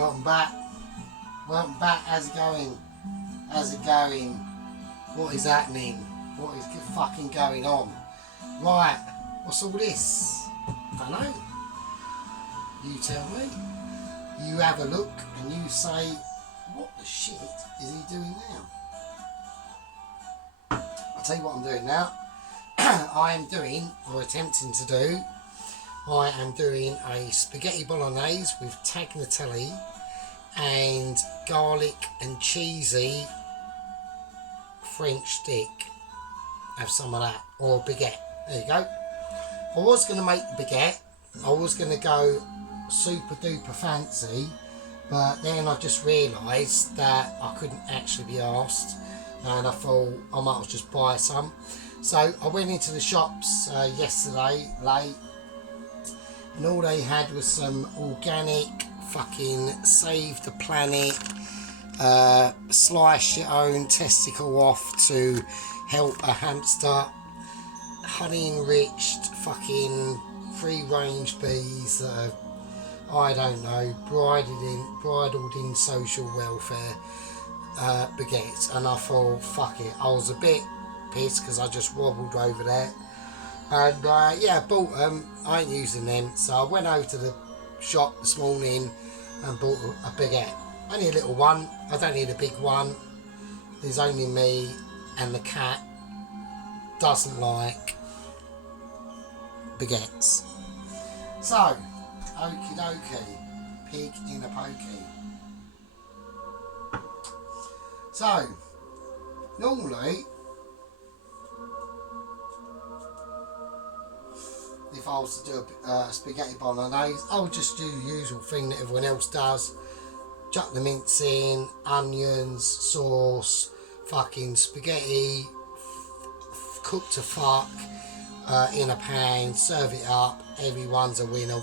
Welcome back. Welcome back. How's it going? How's it going? What is happening? What is fucking going on? Right, what's all this? Don't know. You tell me. You have a look and you say, what the shit is he doing now? I'll tell you what I'm doing now. I am doing, or attempting to do, I am doing a spaghetti bolognese with tagliatelle and garlic and cheesy French stick. Have some of that, or a baguette. There you go. I was going to make the baguette. I was going to go super duper fancy, but then I just realised that I couldn't actually be arsed, and I thought I might as well just buy some. So I went into the shops yesterday late, and all they had was some organic fucking save the planet, slice your own testicle off to help a hamster, honey enriched fucking free range bees that are, I don't know, bridled in social welfare baguettes. And I thought, fuck it, I was a bit pissed because I just wobbled over there, and yeah, I bought them. I ain't using them, so I went over to the shop this morning and bought a baguette. Only a little one, I don't need a big one. There's only me, and the cat doesn't like baguettes. So, okie dokie, pig in a pokey. So, normally, if I was to do a spaghetti bolognese, I would just do the usual thing that everyone else does. Chuck the mince in, onions, sauce, fucking spaghetti, cooked to fuck, in a pan, serve it up. Everyone's a winner,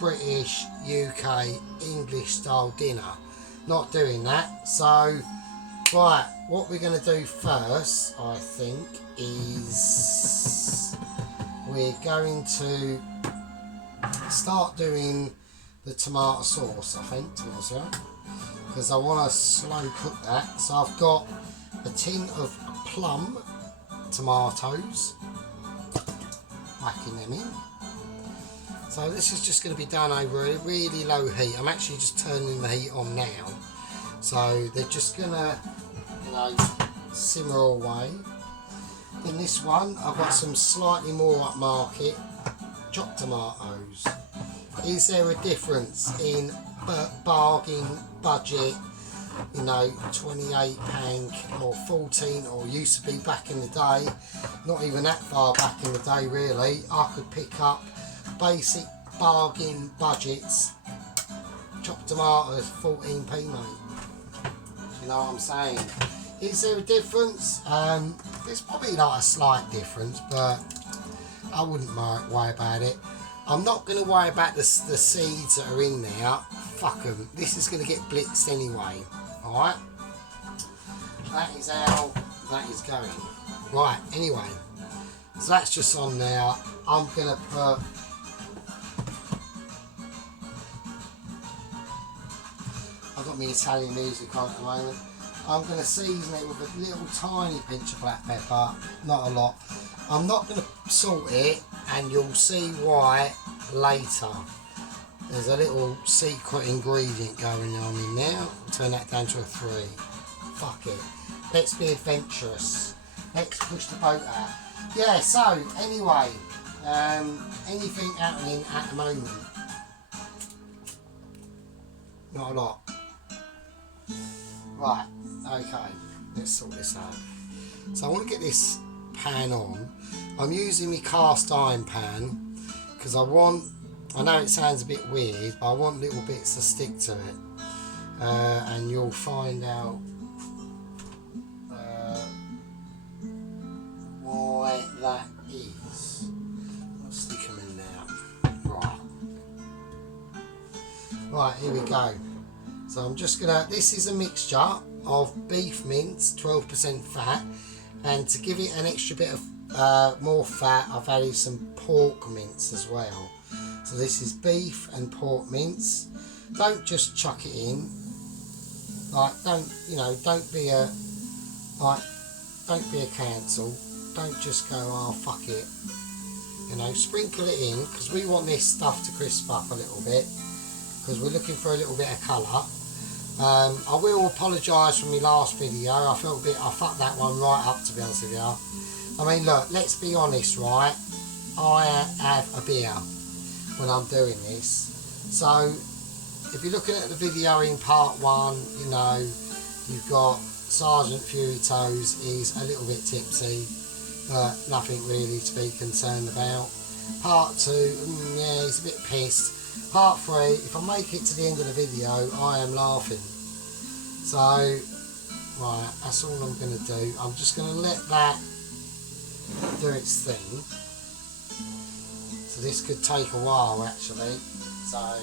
British, UK, English style dinner. Not doing that. So, right, what we're going to do first, I think, is we're going to start doing the tomato sauce, I think, because I want to slow cook that. So I've got a tin of plum tomatoes, whacking them in. So this is just going to be done over a really low heat. I'm actually just turning the heat on now, so they're just going to, you know, simmer away. In this one, I've got some slightly more upmarket chopped tomatoes. Is there a difference in bargain budget, you know, £28 or 14, or used to be back in the day, not even that far back in the day really, I could pick up basic bargain budgets, chopped tomatoes, 14p, mate. You know what I'm saying? Is there a difference? There's probably not a slight difference, but I wouldn't worry about it. I'm not going to worry about the seeds that are in there. Fuck them. This is going to get blitzed anyway. Alright? That is how that is going. Right, anyway. So that's just on there. I'm going to put... I've got my Italian music on at the moment. I'm going to season it with a little tiny pinch of black pepper, not a lot. I'm not going to salt it, and you'll see why later. There's a little secret ingredient going on in there. I'll turn that down to a 3. Fuck it. Let's be adventurous. Let's push the boat out. Yeah, so, anyway, anything happening at the moment? Not a lot. Right, okay, let's sort this out. So I want to get this pan on. I'm using my cast iron pan because I know it sounds a bit weird, but I want little bits to stick to it, and you'll find out why that is. I'll stick them in there. Right, here we go. So I'm just gonna, this is a mixture of beef mince, 12% fat, and to give it an extra bit of more fat, I've added some pork mince as well. So this is beef and pork mince. Don't just chuck it in. Like, don't be a cancel. Don't just go, oh fuck it. Sprinkle it in, because we want this stuff to crisp up a little bit, because we're looking for a little bit of colour. I will apologise for my last video. I fucked that one right up, to be honest with you. I mean, look, let's be honest, right? I have a beer when I'm doing this. So, if you're looking at the video in part 1, you've got Sergeant Fury Toes is a little bit tipsy, but nothing really to be concerned about. Part 2, yeah, he's a bit pissed. Part 3, if I make it to the end of the video, I am laughing. So, right, that's all I'm going to do. I'm just going to let that do its thing. So this could take a while, actually. So,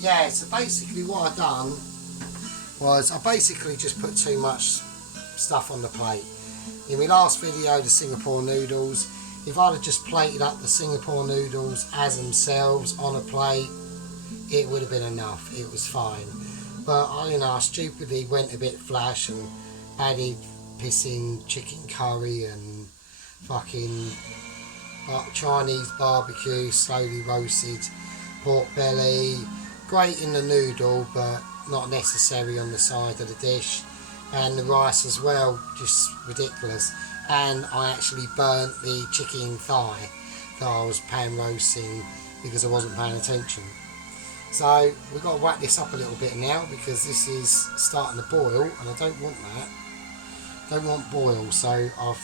yeah, so basically what I've done was I basically just put too much stuff on the plate. In my last video, the Singapore noodles, if I'd have just plated up the Singapore noodles as themselves on a plate, it would have been enough. It was fine. But I stupidly went a bit flash and added pissing chicken curry and fucking Chinese barbecue, slowly roasted pork belly, great in the noodle, but not necessary on the side of the dish. And the rice as well, just ridiculous. And I actually burnt the chicken thigh that I was pan roasting because I wasn't paying attention. So we've got to whack this up a little bit now, because this is starting to boil and I don't want that. Don't want boil, so I've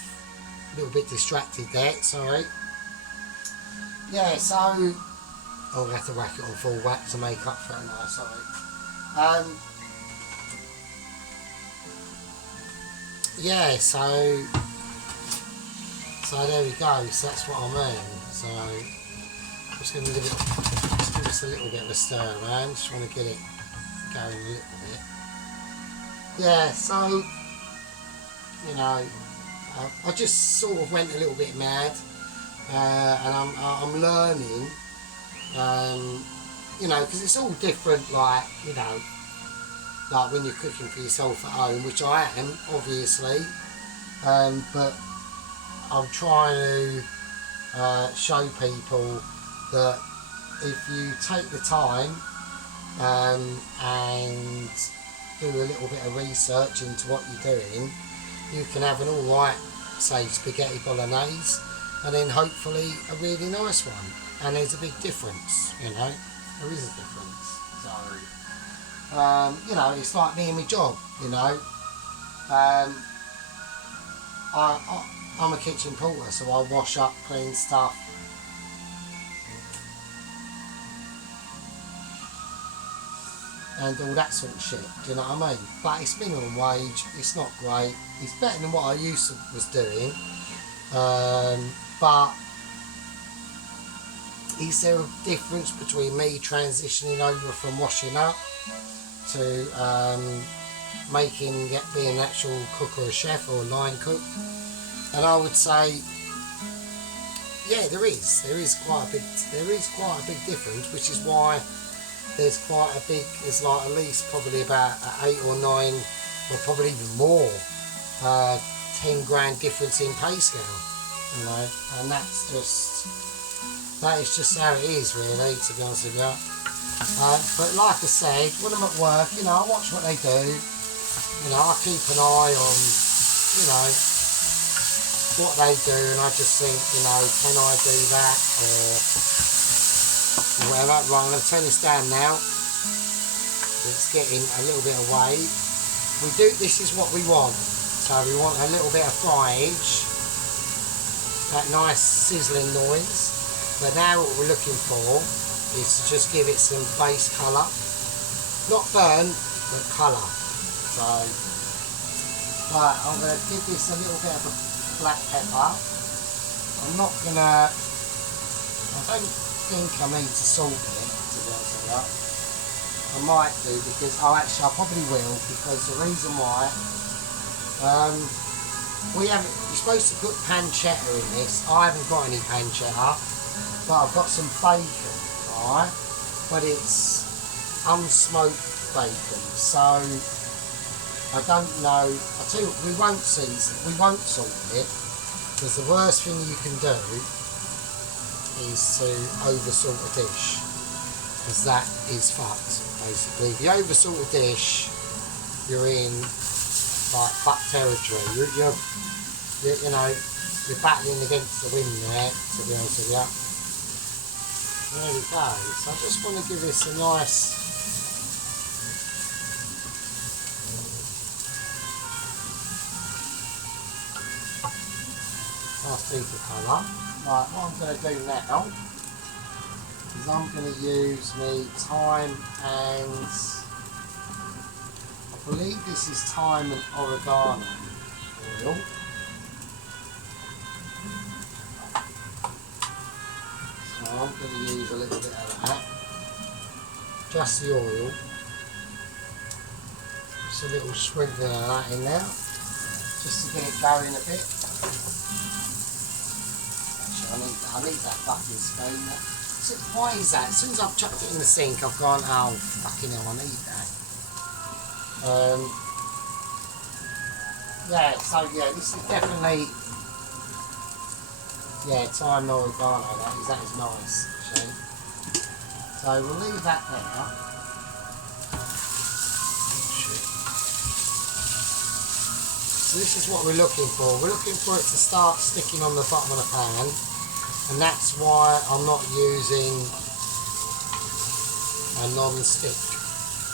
a little bit distracted there, sorry. Yeah, so I'm going to have to whack it on full whack to make up for it now, sorry. Yeah, so there we go. So that's what I mean. So I'm just going to give this a little bit of a stir around. Just want to get it going a little bit. Yeah, so I just sort of went a little bit mad, and I'm learning. Because it's all different. Like when you're cooking for yourself at home, which I am, obviously, but I'm trying to show people that if you take the time and do a little bit of research into what you're doing, you can have an alright, say, spaghetti bolognese, and then hopefully a really nice one. And there's a big difference, there is a difference. So it's like me and my job, I'm a kitchen porter, so I wash up, clean stuff. And all that sort of shit, do you know what I mean? But it's minimum wage, it's not great, it's better than what I was doing, but is there a difference between me transitioning over from washing up to being an actual cook or a chef or a line cook? And I would say, yeah, there is quite a big difference, which is why there's like at least probably about 8 or 9, or probably even more, 10 grand difference in pay scale, and that is just how it is, really, to be honest with you. But like I said, when I'm at work, I watch what they do, I keep an eye on, what they do, and I just think, can I do that, or whatever. Right, I'm going to turn this down now. It's getting a little bit away. This is what we want. So we want a little bit of fryage, that nice sizzling noise. But now what we're looking for is to just give it some base colour. Not burn, but colour. So, right, I'm going to give this a little bit of a black pepper. I don't think I need to salt it, to be honest with you. I might do, because I probably will, because the reason why, you're supposed to put pancetta in this. I haven't got any pancetta, but I've got some bacon, alright, but it's unsmoked bacon, so I don't know. I tell you what, we won't season, we won't salt it, because the worst thing you can do is to over salt a dish, because that is fucked basically. If you over salt a dish, you're in like fuck territory. You know, you're battling against the wind there, to be honest with you. There we go. So I just want to give this a nice deeper colour. Right, what I'm going to do now is I'm going to use me thyme and I believe this is thyme and oregano oil. So I'm going to use a little bit of that, just the oil, just a little sprinkling of that in there, just to get it going a bit. Actually, I need that fucking spoon. So why is that? As soon as I've chucked it in the sink, I've gone, oh fucking hell, I need that. Yeah, so yeah, this is definitely, yeah, thyme and oregano, that is nice, actually. So we'll leave that there. So this is what we're looking for. We're looking for it to start sticking on the bottom of the pan, and that's why I'm not using a non-stick.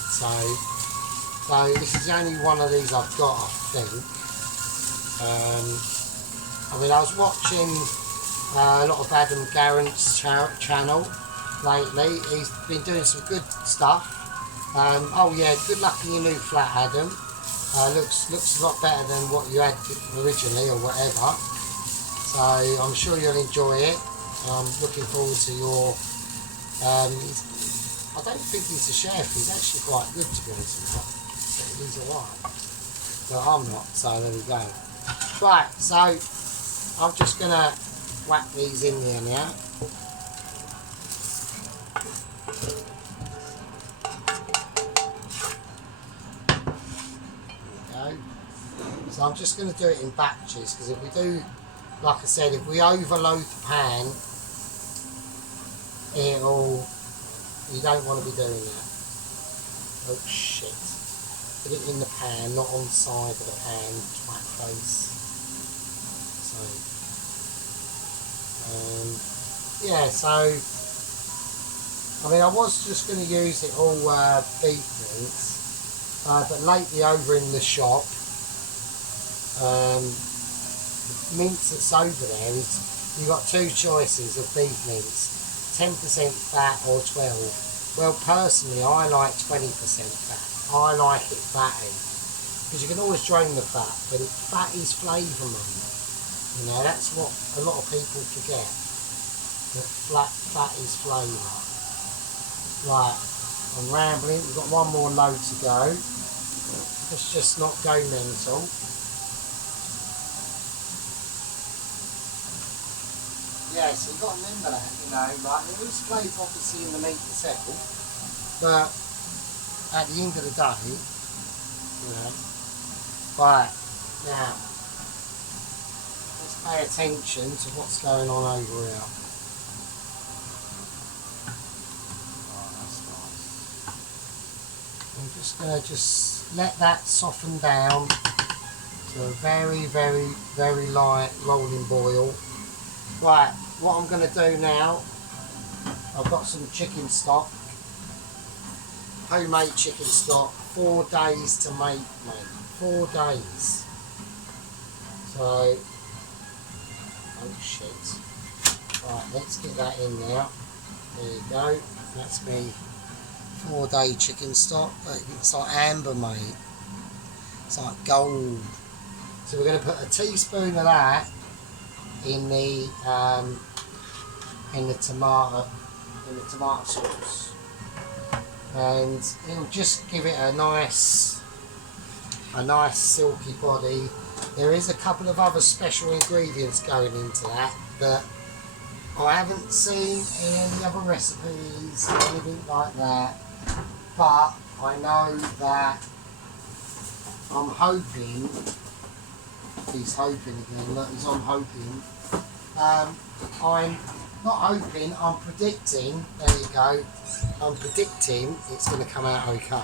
So this is the only one of these I've got, I think. I mean, I was watching a lot of Adam Garrett's channel lately. He's been doing some good stuff. Oh yeah, good luck in your new flat, Adam. Looks a lot better than what you had originally or whatever. So I'm sure you'll enjoy it. I'm looking forward to your. I don't think he's a chef. He's actually quite good, to be honest with you. He's alright. But I'm not. So there we go. Right. So I'm just gonna whack these in there now. So I'm just going to do it in batches, because if we do, like I said, if we overload the pan, you don't want to be doing that. Oh shit. Put it in the pan, not on the side of the pan, twat face. So, yeah, so, I mean, I was just going to use it all beef mince, but lately over in the shop, the mince that's over there is, you've got two choices of beef mince, 10% fat or 12. Well, personally, I like 20% fat. I like it fatty, because you can always drain the fat, but fat is flavour, mate. You know, that's what a lot of people forget, that fat is flavour. Right, I'm rambling. We've got one more load to go. Let's just not go mental. Yeah, so you've got to remember that, you know, like, there is flavour obviously in the meat itself, but at the end of the day, you know, right, now, let's pay attention to what's going on over here. Right, that's nice. I'm just going to let that soften down to a very, very, very light rolling boil. Right, what I'm going to do now, I've got some chicken stock, homemade chicken stock, 4 days to make, mate, 4 days. So, oh shit. Right, let's get that in now. There you go, that's me 4-day chicken stock. It's like amber, mate. It's like gold. So we're going to put a teaspoon of that in the tomato sauce, and it'll just give it a nice silky body. There is a couple of other special ingredients going into that I haven't seen any other recipes or anything like that, but I know that I'm hoping, he's hoping again, look, he's on hoping. I'm not hoping, I'm predicting, there you go, I'm predicting it's going to come out okay.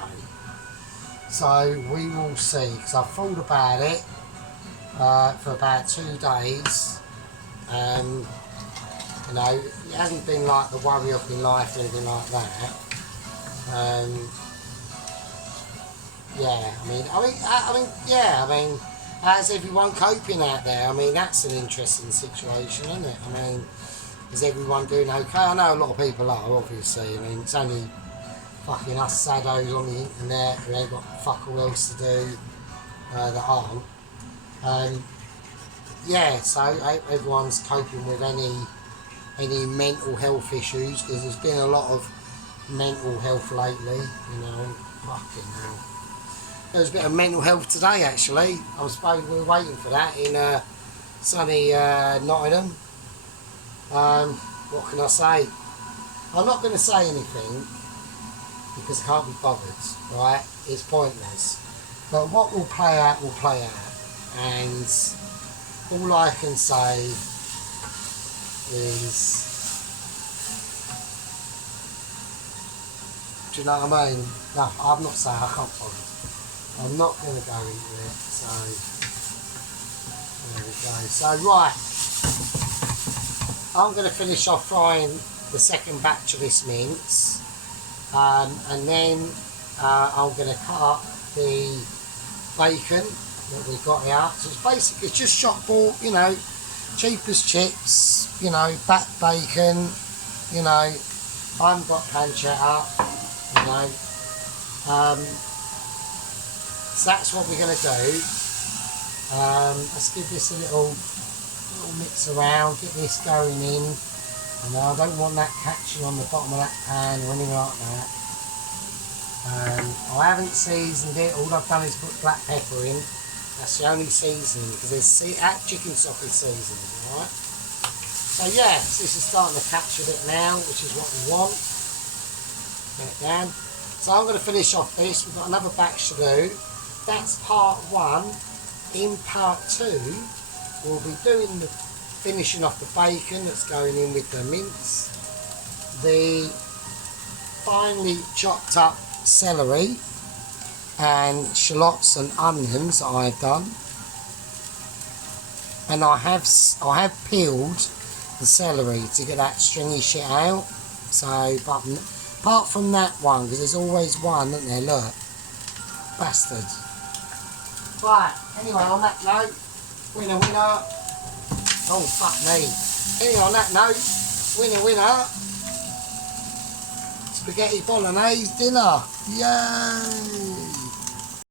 So we will see, because I've thought about it for about 2 days, and you know, it hasn't been like the worry of my life or anything like that. Yeah, I mean, how's everyone coping out there? I mean, that's an interesting situation, isn't it? I mean, is everyone doing okay? I know a lot of people are, obviously. I mean, it's only fucking us saddos on the internet who ain't got fuck all else to do that aren't. Yeah, so I hope everyone's coping with any mental health issues, because there's been a lot of mental health lately, you know, fucking hell. There was a bit of mental health today, actually. I was supposed we were waiting for that in sunny Nottingham. What can I say? I'm not going to say anything because I can't be bothered, right? It's pointless. But what will play out will play out, and all I can say is, do you know what I mean? No, I'm not saying I can't bother. I'm not going to go into it, so there we go. So right, I'm going to finish off frying the second batch of this mince, and then I'm going to cut up the bacon that we got here. So it's basically just shop bought, you know, cheap as chips, you know, back bacon, you know. I haven't got pancetta, you know. So that's what we're going to do. Let's give this a little mix around, get this going in. And I don't want that catching on the bottom of that pan or anything like that. I haven't seasoned it. All I've done is put black pepper in. That's the only seasoning, because there's chicken stock is seasoned, alright? So yeah, so this is starting to catch a bit now, which is what we want. Get it down. So I'm going to finish off this. We've got another batch to do. That's part 1. In part 2, we'll be doing the finishing off the bacon that's going in with the mince, the finely chopped up celery and shallots and onions that I've done, and I have peeled the celery to get that stringy shit out. So, but apart from that one, because there's always one, isn't there? Look, bastard. Right, anyway, on that note, winner, winner. Oh, fuck me. Anyway, on that note, winner, winner. Spaghetti bolognese dinner. Yay!